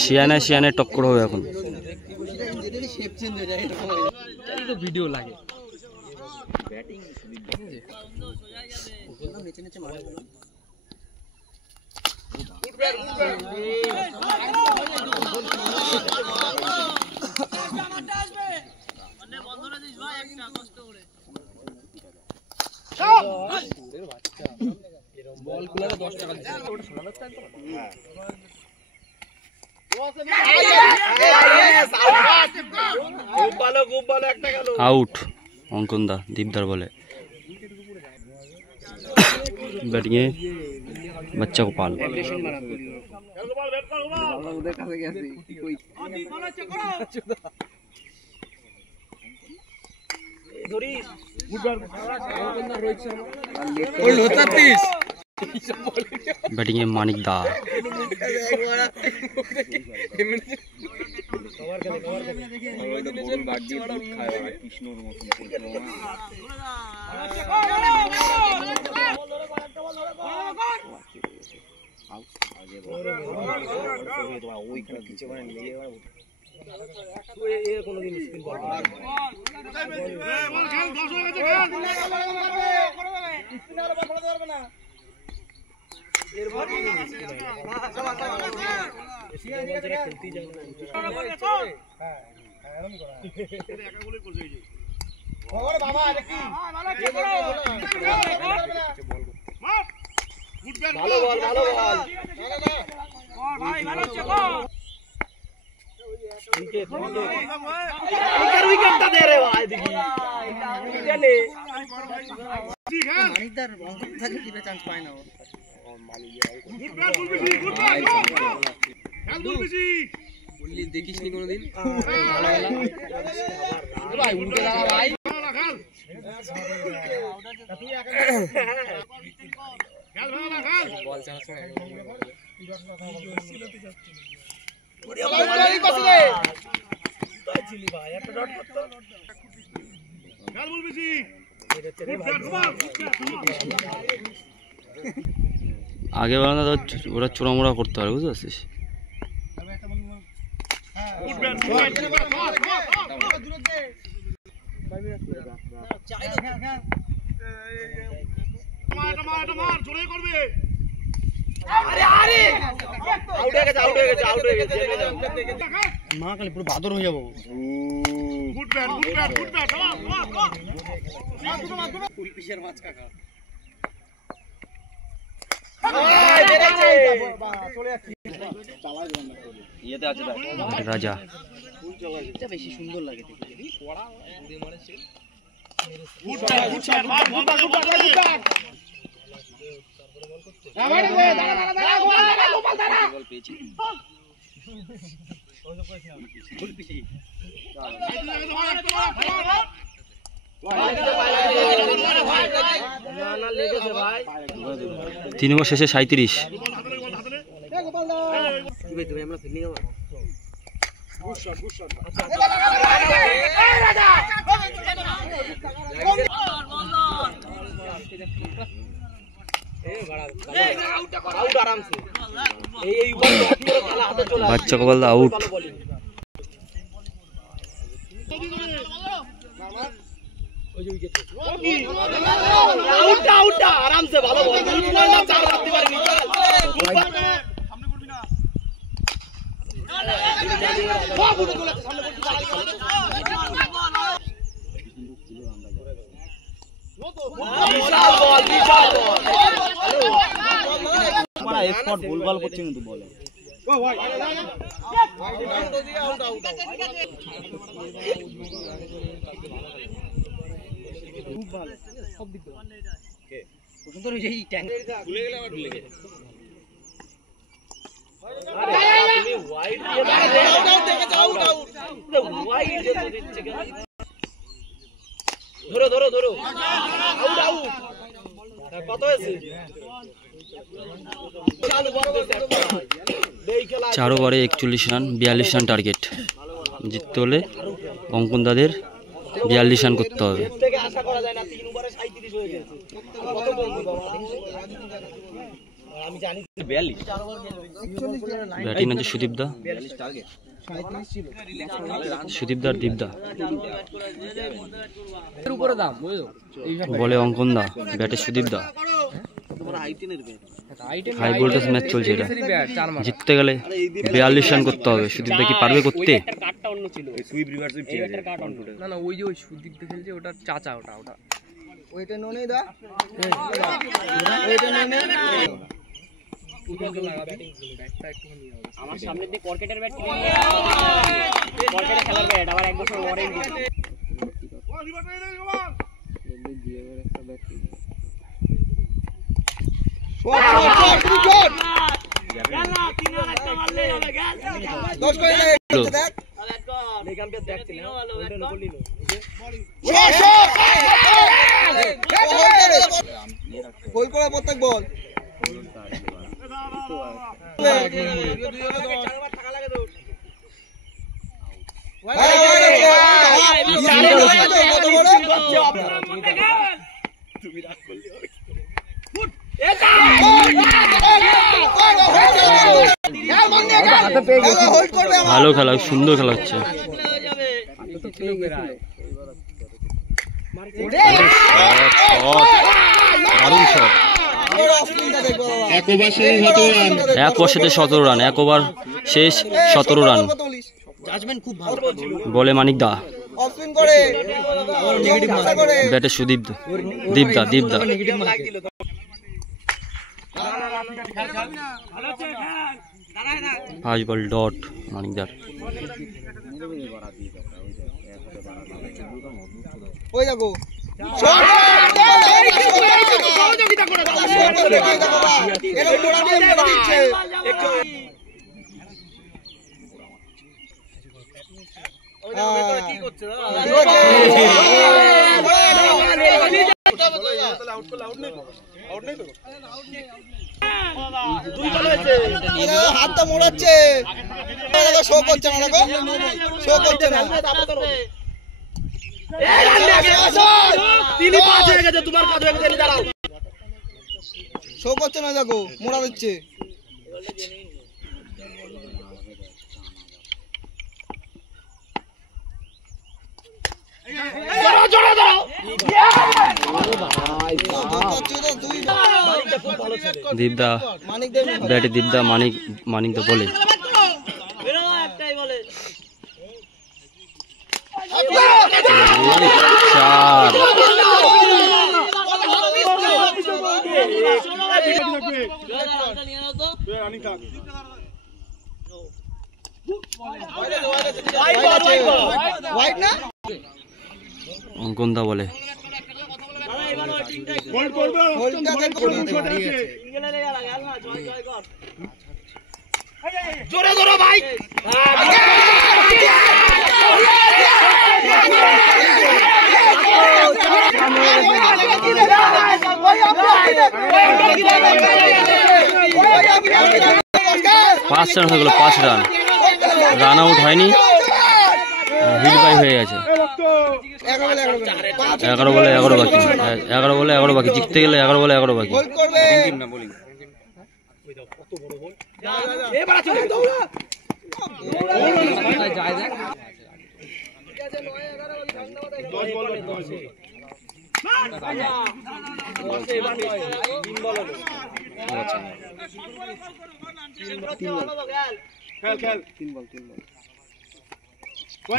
শিয়ানে শিয়ানে টক্কর হবে এখন। ভিডিও লাগে বল কুলারে 10 টাকা দিচ্ছে आउट अंकन दा दीपदार बोले बैटिंग बच्चा को पाल बैटिंग मानिक दा দেখিস নি কোনদিন आगे बढ़ना तो ওরা চোরামোড়া করতে পারে বুঝতে পারছিস মা খালি পুরো বাদর হয়ে যাবো রাজা বেশি সুন্দর লাগে तीन ओवर शेषे 37 बच्चा को बोल आउट आराम से ভালো বল চার রাখতে পারেনি বিশাল বল মানে স্পট ভুলভাল করছে কিন্তু বলে খুব ভালো সব দিক থেকে সুন্দর হয়ে যায় ট্যাঙ্ক ভুলে গেলে আবার ভুলে গেছে আরে তুমি ওয়াইড দিয়ে আউট ওয়াইড দিয়ে দিচ্ছে কেন ধরো ধরো ধরো আউট আউট কত হয়েছে 4 ওভারে 41 রান 42 রান টার্গেট জিততে হলে অঙ্কন দাদের 42 রান করতে হবে। থেকে আশা করা যায় না 3 ওভারে 37 হয়ে গেছে। কত বন্ধু বাবা আমি জানি 42 ব্যাটিং আছে সুদীপ দা, 42 টার্গেট 37 ছিল সুদীপ দা আর দীপ দা। এর উপরে দাম বুঝছো বলে অঙ্কন দা, ব্যাটে সুদীপ দা। তোমার হাইটেনের bat item high voltage match চলছে এটা, ব্যাট 4 মাস জিততে গেলে 42 রান করতে হবে। সুদীপ দা কি পারবে করতে? কাটটা অন্য ছিল সুইপ রিভার্স সুইপ ছিল কাট অন্য না না ওই যে ওই সুদীপ খেলছে ওটা চাচা ওটা ওইটা ননে দা ওইটা ননে আমার সামনে দিয়ে ক্রিকেটের ব্যাট কিনে নিয়ে ক্রিকেটে খেলার ব্যাট আবার এক বছর ওয়ারেন্টি গোল করে প্রত্যেক বল ভালো খেলা, সুন্দর খেলা হচ্ছে। দারুণ শট। এক ওভার শেষে 17 রান, এক ওভার শেষ 17 রান। বলে মানিক দা, ব্যাটে সুদীপ দা, দীপ দা। ফার্স্ট বল ডট মানিক দার। ওই দেখো হাতটা মোড়াচ্ছে, শো করছে না, শো করছে না। শো করছে না, দেখো মোড়া দিচ্ছে। দীপদা ব্যাটে, দীপদা মানিক দা বলে। চার। অঙ্কন দা বলে। জোরে জোরে ভাই, পাঁচ রান হয়ে গেল, 5 রান। রান আউট হয়নি, হিট বাই হয়ে গেছে। 11 বলে 11 বাকি, 11 বলে 11 বাকি। জিততে গেলে 11 বলে 11 বাকি।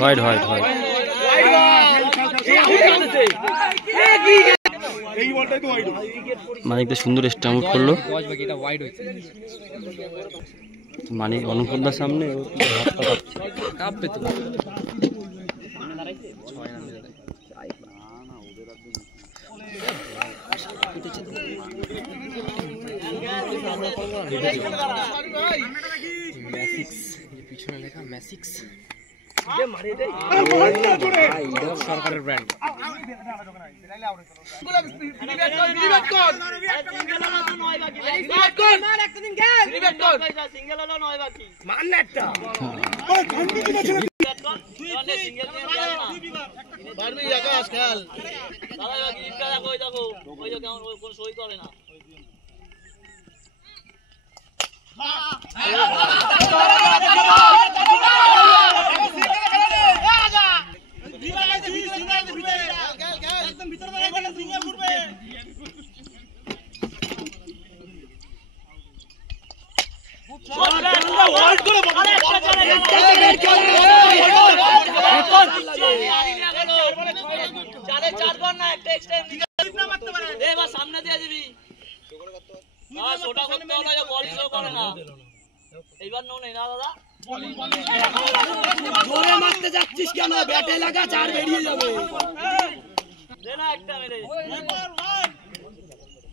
White white white. মানিকদা সুন্দর স্টাম্প আউট করলো। মানিক অনুপদার সামনে কাঁপবে তো। পিছনে লেখা ম্যাসিক্স সরকারের ব্র্যান্ড। সামনে দিয়ে দিবি এইবার নো নেই না দাদা জোরে মারতে যাচ্ছিস কেন? ব্যাটে লাগা, চার বেরিয়ে যাবে। দে না একটা মেরে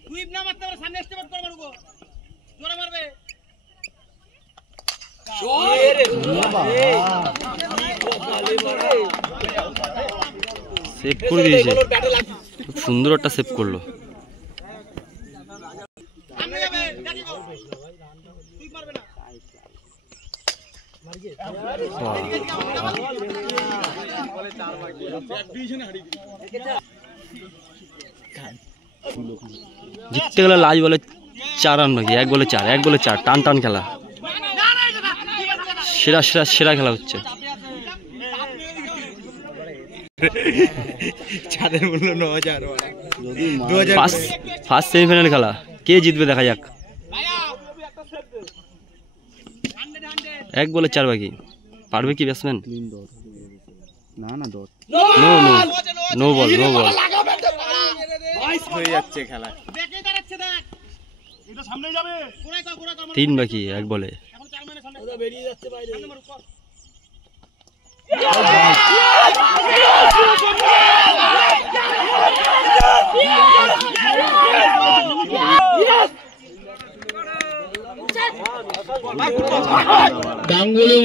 সুইপ না মারতে পারে, সামনে স্টেপ করে মারবো, জোরে মারবে। সেভ করে দিয়েছে, খুব সুন্দর একটা সেভ করলো। সামনে যাবে, দেখো সুইপ মারবে না। জিততে গেলে লাজ বলে 4 রান বাকি, 1 বলে 4, 1 বলে 4, টান টান খেলা, সেরা সেরা সেরা খেলা হচ্ছে। ফার্স্ট সেমিফাইনাল খেলা, কে জিতবে দেখা যাক। 1 বলে 4 বাকি, পারবে কি batsman? No ball, no ball হয়ে যাচ্ছে খেলা। ব্যাটে দাঁড়াচ্ছে, দেখ এটা সামনে যাবে, কোরাই কর 3 বাকি 1 বলে। এখন 4 মানে সামনে বেরিয়ে যাচ্ছে বাইরে, সামনে মারু কর। গাঙ্গুলি